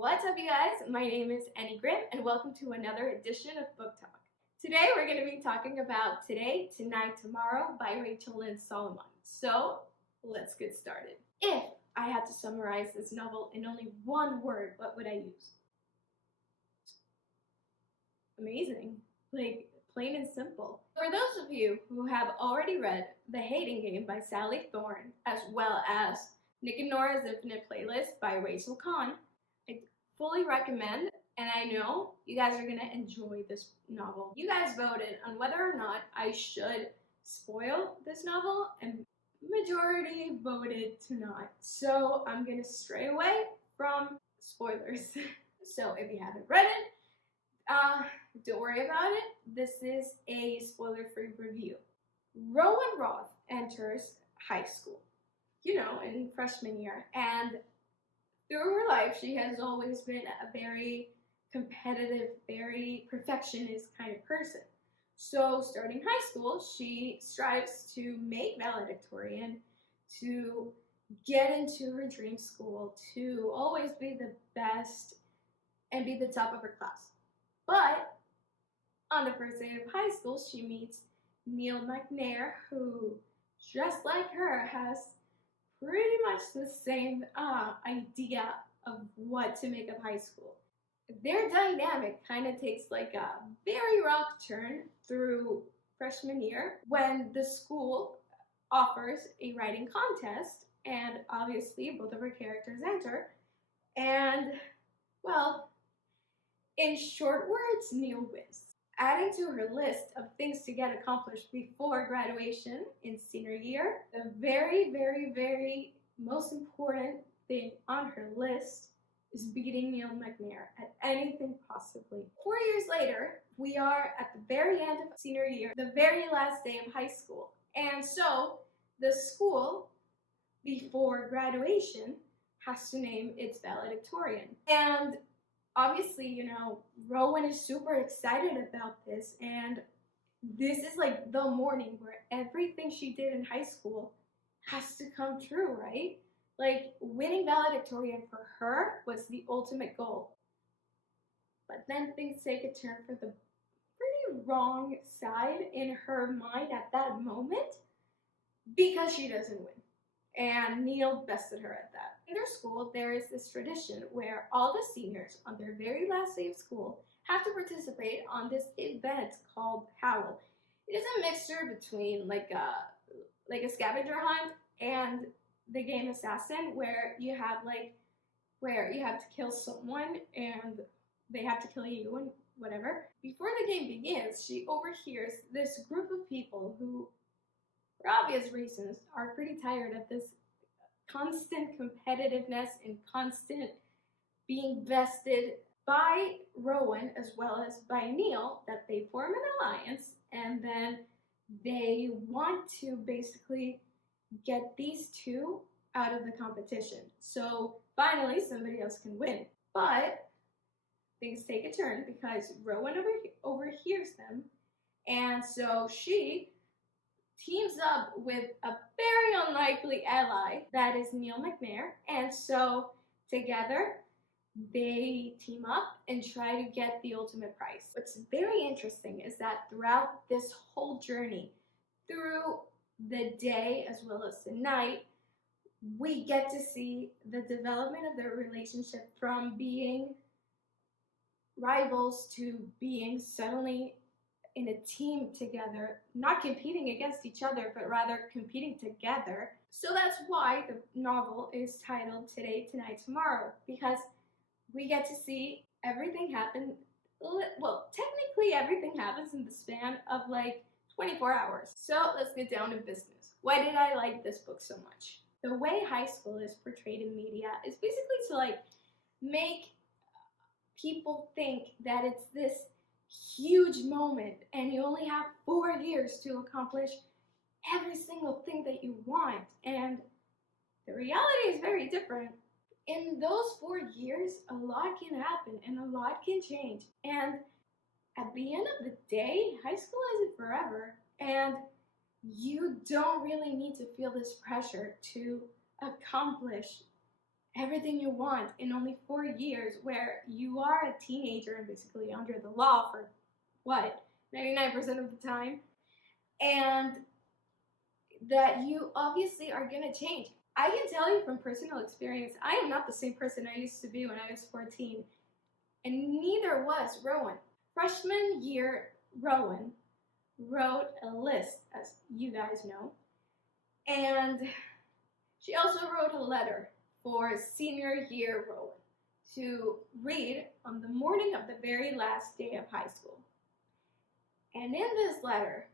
What's up, you guys? My name is Annie Grimm, and welcome to another edition of Book Talk. Today, we're going to be talking about Today, Tonight, Tomorrow by Rachel Lynn Solomon. So, let's get started. If I had to summarize this novel in only one word, what would I use? Amazing. Like, plain and simple. For those of you who have already read The Hating Game by Sally Thorne, as well as Nick and Nora's Infinite Playlist by Rachel Kahn, I fully recommend, and I know you guys are going to enjoy this novel. You guys voted on whether or not I should spoil this novel, and majority voted to not. So I'm going to stray away from spoilers. So if you haven't read it, don't worry about it. This is a spoiler-free review. Rowan Roth enters high school, in freshman year, and through her life, she has always been a very competitive, very perfectionist kind of person. So starting high school, she strives to make valedictorian, to get into her dream school, to always be the best and be the top of her class. But on the first day of high school, she meets Neil McNair, who, just like her, has pretty much the same idea of what to make of high school. Their dynamic kind of takes like a very rough turn through freshman year when the school offers a writing contest, and obviously both of her characters enter, and, well, in short words, Neil wins. Adding to her list of things to get accomplished before graduation in senior year, the very, very, very most important thing on her list is beating Neil McNair at anything possibly. 4 years later, we are at the very end of senior year, the very last day of high school. And so the school, before graduation, has to name its valedictorian. And obviously, Rowan is super excited about this, and this is like the morning where everything she did in high school has to come true, right? Like, winning valedictorian for her was the ultimate goal. But then things take a turn for the pretty wrong side in her mind at that moment, because she doesn't win. And Neil bested her at that. In their school, there is this tradition where all the seniors on their very last day of school have to participate on this event called Howl. It is a mixture between like a scavenger hunt and the game Assassin, where you have to kill someone and they have to kill you and whatever. Before the game begins, she overhears this group of people who, for obvious reasons, are pretty tired of this constant competitiveness and constant being vested by Rowan as well as by Neil, that they form an alliance, and then they want to basically get these two out of the competition. So finally somebody else can win. But things take a turn because Rowan overhears them, and so she teams up with a very unlikely ally, that is Neil McNair, and so together they team up and try to get the ultimate prize. What's very interesting is that throughout this whole journey, through the day as well as the night, we get to see the development of their relationship from being rivals to being suddenly in a team together, not competing against each other, but rather competing together. So that's why the novel is titled Today, Tonight, Tomorrow, because we get to see everything happen. Well, technically everything happens in the span of like 24 hours. So let's get down to business. Why did I like this book so much? The way high school is portrayed in media is basically to make people think that it's this huge moment and you only have 4 years to accomplish every single thing that you want, and the reality is very different. In those 4 years, a lot can happen and a lot can change, and at the end of the day, high school isn't forever, and you don't really need to feel this pressure to accomplish everything you want in only 4 years, where you are a teenager and basically under the law for what, 99% of the time, and that you obviously are gonna change. I can tell you from personal experience, I am not the same person I used to be when I was 14, and neither was Rowan. Freshman year, Rowan wrote a list, as you guys know, and she also wrote a letter for senior year Rowan to read on the morning of the very last day of high school. And in this letter,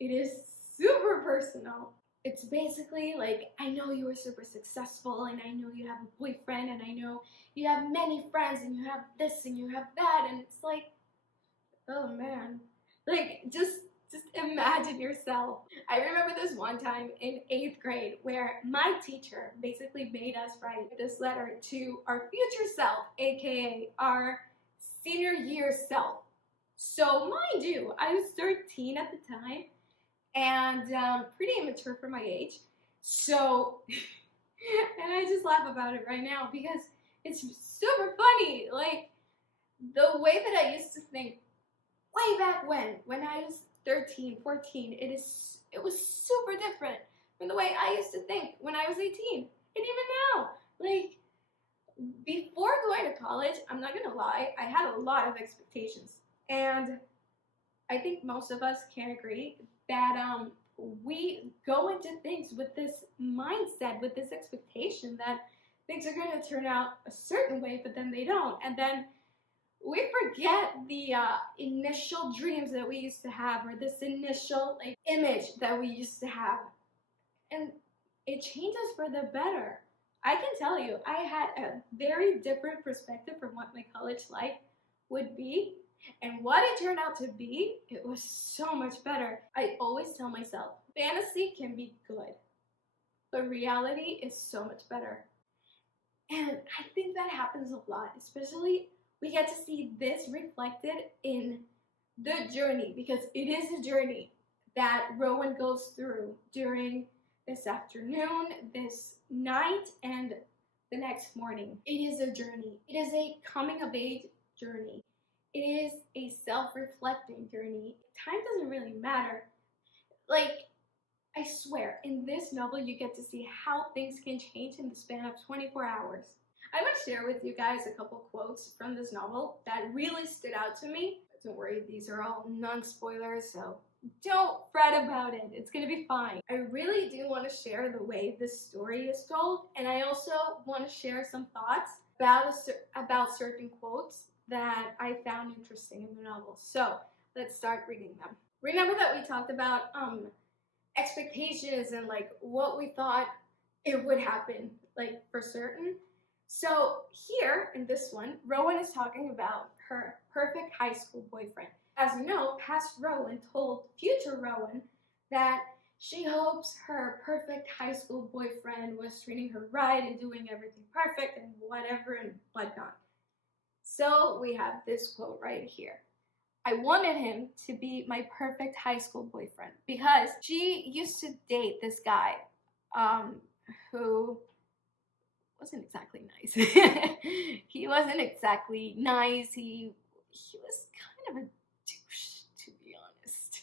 it is super personal. It's basically like, I know you were super successful, and I know you have a boyfriend, and I know you have many friends, and you have this and you have that, and it's like, oh man, like just imagine yourself. I remember this one time in 8th grade where my teacher basically made us write this letter to our future self, aka our senior year self. So mind you, I was 13 at the time, and pretty immature for my age. So, and I just laugh about it right now because it's super funny. Like, the way that I used to think way back when I was 13, 14, it was super different from the way I used to think when I was 18. And even now, like, before going to college, I'm not gonna lie, I had a lot of expectations. And I think most of us can agree that we go into things with this mindset, with this expectation that things are going to turn out a certain way, but then they don't. And then we forget the initial dreams that we used to have, or this initial image that we used to have. And it changes for the better. I can tell you, I had a very different perspective from what my college life would be. And what it turned out to be, it was so much better. I always tell myself, fantasy can be good, but reality is so much better. And I think that happens a lot, especially we get to see this reflected in the journey, because it is a journey that Rowan goes through during this afternoon, this night, and the next morning. It is a journey. It is a coming of age journey. It is a self-reflecting journey. Time doesn't really matter. Like, I swear, in this novel, you get to see how things can change in the span of 24 hours. I want to share with you guys a couple quotes from this novel that really stood out to me. Don't worry, these are all non-spoilers, so don't fret about it. It's gonna be fine. I really do want to share the way this story is told, and I also want to share some thoughts about certain quotes that I found interesting in the novel. So let's start reading them. Remember that we talked about expectations and like what we thought it would happen, like for certain. So here in this one, Rowan is talking about her perfect high school boyfriend. As you know, past Rowan told future Rowan that she hopes her perfect high school boyfriend was treating her right and doing everything perfect and whatever and whatnot. So we have this quote right here. I wanted him to be my perfect high school boyfriend because she used to date this guy who wasn't exactly nice. He wasn't exactly nice. He was kind of a douche, to be honest.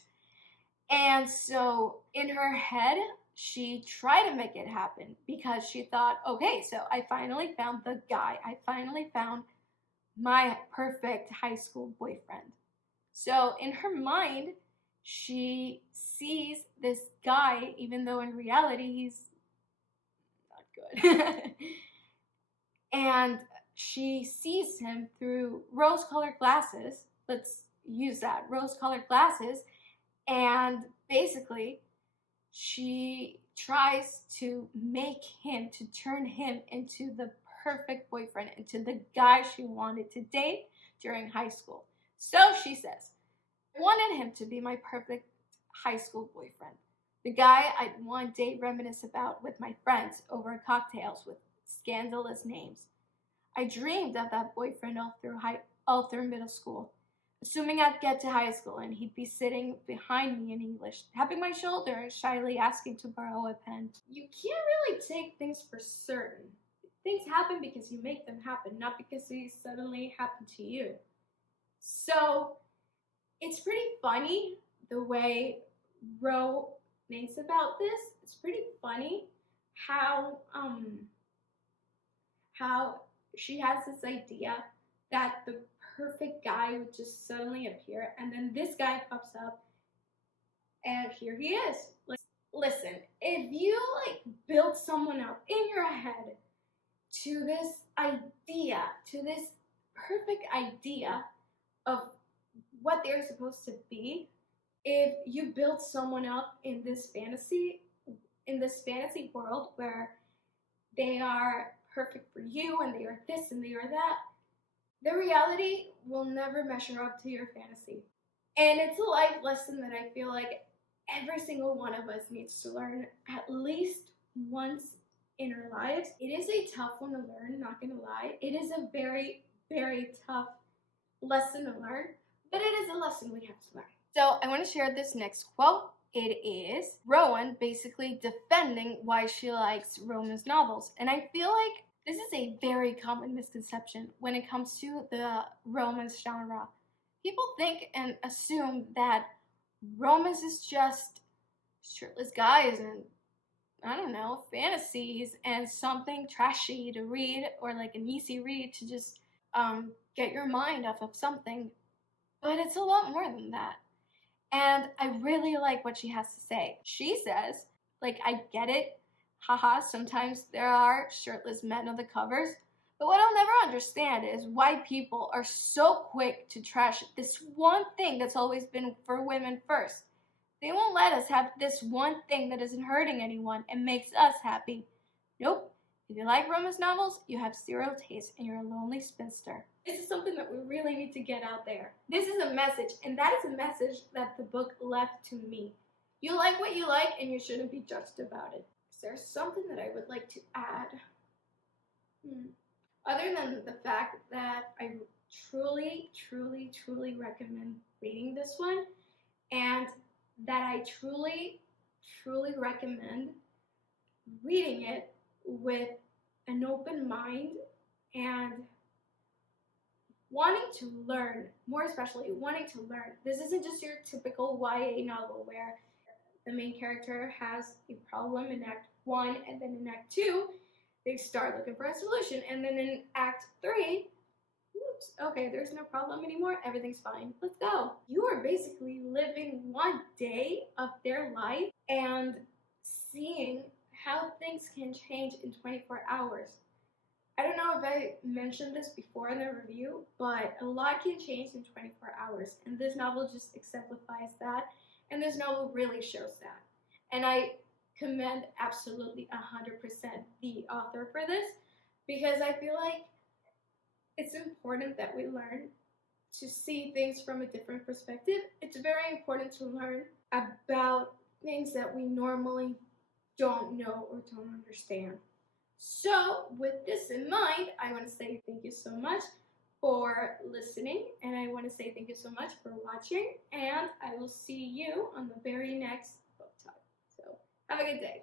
And so in her head, she tried to make it happen because she thought, okay, so I finally found the guy. I finally found my perfect high school boyfriend. So in her mind, she sees this guy, even though in reality he's not good. And she sees him through rose-colored glasses. Let's use that, rose-colored glasses. And basically, she tries to make him, to turn him into the perfect boyfriend, into the guy she wanted to date during high school. So she says, I wanted him to be my perfect high school boyfriend. The guy I'd one day reminisce about with my friends over cocktails with scandalous names. I dreamed of that boyfriend all through middle school, assuming I'd get to high school and he'd be sitting behind me in English, tapping my shoulder and shyly asking to borrow a pen. You can't really take things for certain. things happen because you make them happen, not because they suddenly happen to you. So it's pretty funny the way Ro thinks about this. It's pretty funny how she has this idea that the perfect guy would just suddenly appear, and then this guy pops up, and here he is. Like, listen, if you like build someone up in your head to this idea, to this perfect idea of what they're supposed to be, if you build someone up in this fantasy world where they are perfect for you and they are this and they are that, the reality will never measure up to your fantasy. And it's a life lesson that I feel like every single one of us needs to learn at least once in our lives. It is a tough one to learn, not gonna lie. It is a very, very tough lesson to learn, but it is a lesson we have to learn. So I want to share this next quote. It is Rowan basically defending why she likes romance novels. And I feel like this is a very common misconception when it comes to the romance genre. People think and assume that romance is just shirtless guys and, I don't know, fantasies and something trashy to read, or like an easy read to just get your mind off of something. But it's a lot more than that. And I really like what she has to say. She says, like, I get it, haha, sometimes there are shirtless men on the covers, but what I'll never understand is why people are so quick to trash this one thing that's always been for women first. They won't let us have this one thing that isn't hurting anyone and makes us happy. Nope. If you like romance novels, you have zero taste and you're a lonely spinster. This is something that we really need to get out there. This is a message, and that is a message that the book left to me. You like what you like, and you shouldn't be judged about it. Is there something that I would like to add? Other than the fact that I truly, truly, truly recommend reading this one, and that I truly, truly recommend reading it with an open mind and wanting to learn, more especially wanting to learn. This isn't just your typical YA novel where the main character has a problem in Act 1 and then in Act 2, they start looking for a solution. And then in Act 3, oops, okay, there's no problem anymore, everything's fine, let's go. You are basically living one day of their life and seeing how things can change in 24 hours. I don't know if I mentioned this before in the review, but a lot can change in 24 hours, and this novel just exemplifies that, and this novel really shows that. And I commend absolutely 100% the author for this, because I feel like it's important that we learn to see things from a different perspective. It's very important to learn about things that we normally don't know or don't understand. So with this in mind, I want to say thank you so much for listening, and I want to say thank you so much for watching, and I will see you on the very next book talk. So have a good day.